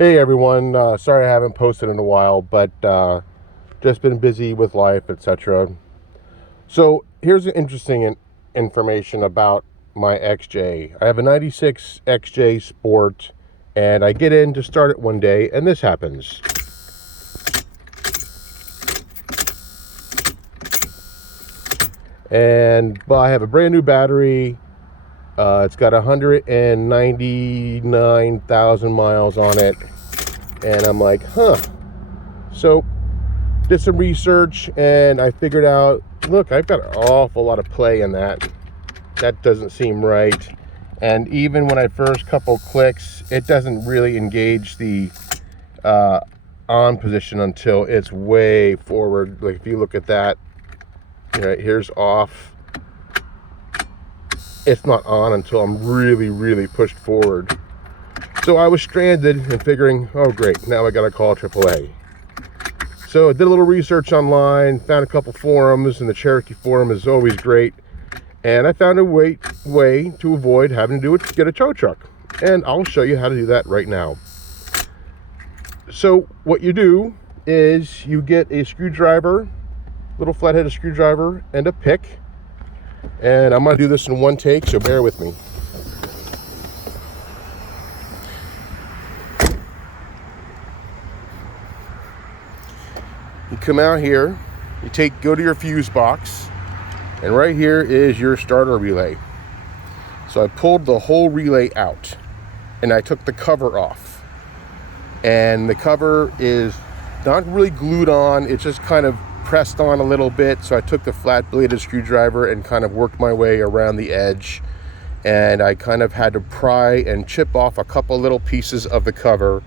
Hey everyone, sorry I haven't posted in a while, but just been busy with life, etc. So here's an interesting information about my XJ. I have a 96 XJ Sport, and I get in to start it one day, and this happens. But I have a brand new battery. It's got 199,000 miles on it, and I'm like, So did some research, and I figured out, look, I've got an awful lot of play in that. That doesn't seem right. And even when I first couple clicks, it doesn't really engage the on position until it's way forward. Like if you look at that, here's off. It's not on until I'm really pushed forward. So I was stranded and figuring, oh great, now I gotta call AAA. So I did a little research online, found a couple forums, and the Cherokee forum is always great. And I found a way to avoid having to get a tow truck. And I'll show you how to do that right now. So what you do is you get a screwdriver, little flat-headed screwdriver, and a pick. And I'm gonna do this in one take, so bear with me. You come out here, you go to your fuse box, and right here is your starter relay. So I pulled the whole relay out, and I took the cover off. And the cover is not really glued on, it's just kind of pressed on a little bit. So I took the flat bladed screwdriver and kind of worked my way around the edge. And I kind of had to pry and chip off a couple little pieces of the cover.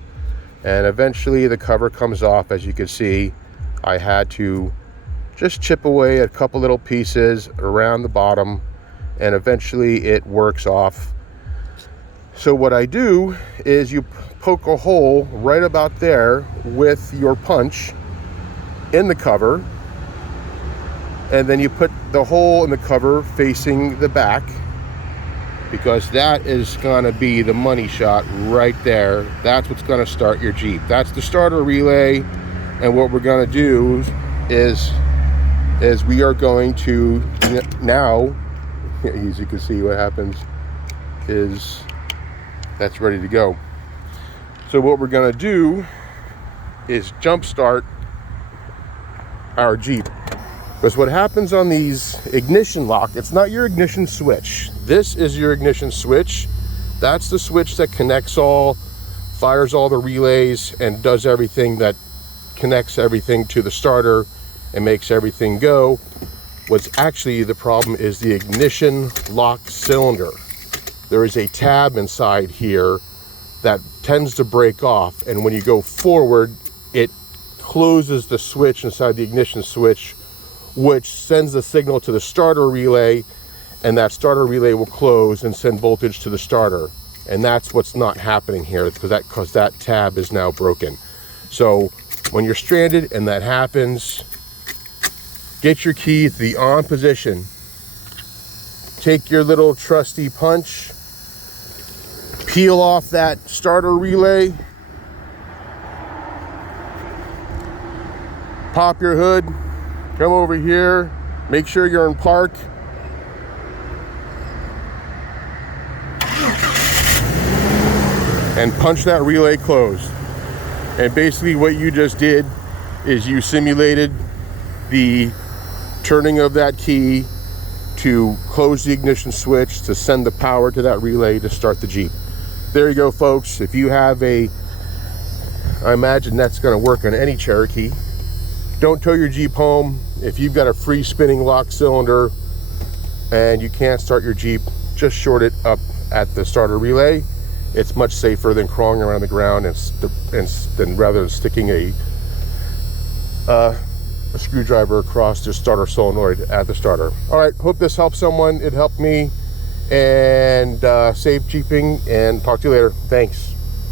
And eventually the cover comes off, as you can see. I had to just chip away a couple little pieces around the bottom, and eventually it works off. So what I do is you poke a hole right about there with your punch in the cover, and then you put the hole in the cover facing the back, because that is going to be the money shot right there. That's what's going to start your Jeep. That's the starter relay. And what we're going to do is we are going to now, as you can see, what happens is that's ready to go. So what we're going to do is jump start our Jeep. Because what happens on these ignition lock, it's not your ignition switch. This is your ignition switch. That's the switch that connects fires all the relays, and does everything that connects everything to the starter and makes everything go. What's actually the problem is the ignition lock cylinder. There is a tab inside here that tends to break off, and when you go forward, it closes the switch inside the ignition switch, which sends the signal to the starter relay, and that starter relay will close and send voltage to the starter. And that's what's not happening here, because that tab is now broken. So when you're stranded and that happens, get your key to the on position. Take your little trusty punch, peel off that starter relay, pop your hood, come over here, make sure you're in park, and punch that relay closed. And basically what you just did is you simulated the turning of that key to close the ignition switch to send the power to that relay to start the Jeep. There you go, folks. If you have I imagine that's going to work on any Cherokee. Don't tow your Jeep home. If you've got a free spinning lock cylinder and you can't start your Jeep, just short it up at the starter relay. It's much safer than crawling around the ground and rather than sticking a screwdriver across the starter solenoid at the starter. All right, hope this helps someone. It helped me. And safe Jeeping, and talk to you later. Thanks.